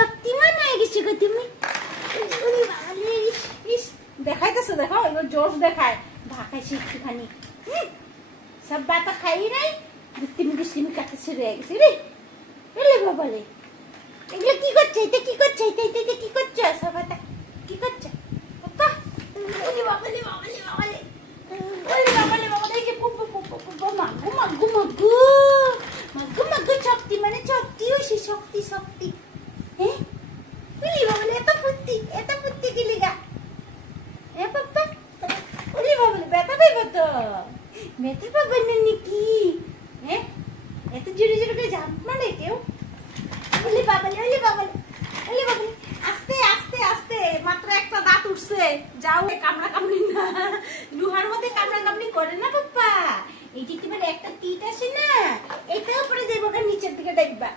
শক্তিমান হয়ে গেছো গো তুমি। দেখাইতেছে, দেখাও এবার জোশ দেখায়, ঢাকাইছে একটুখানি। সব বাতা খাই নাই, দুষ্টিমি দুষ্টিমি কাছে ছেড়ে গেছে রে। রে বাবালে, এগুলো কি করছে? এটা কি করছে? এটা কি করছে? সব বাতা কি করছে? বাবা ওরে বাবালে বাবালে বাবালে, ওরে বাবালে বাবালে, এই যে পুপু পুপু পুপু, মাগু মাগু মাগু মাগু মাগু, শক্তি মানে শক্তি, ও সে শক্তি শক্তি। হ্যাঁ ওরে বাবালে, এত ফুর্তি দিলি গা। হ্যাঁ বাবা, ওরে বাবালে, ব্যথা পাইব তো, ব্যথা পাবেন না নাকি? হ্যাঁ এত জোরে জোরে করে জাম্প মারে কেউ? ওলে বাবালে, ওলে বাবালে, ওলে বাবালে, আস্তে আস্তে আস্তে, মাত্র একটা দাঁত উঠছে, যাও কামড়া কামড়ি না, লুহার মধ্যে কামড়া কামড়ি করে না বাপ্পা। এই যে তোমার একটা টিট আসে না, এটাও পরে যাইব নিচের দিকে দেখবা।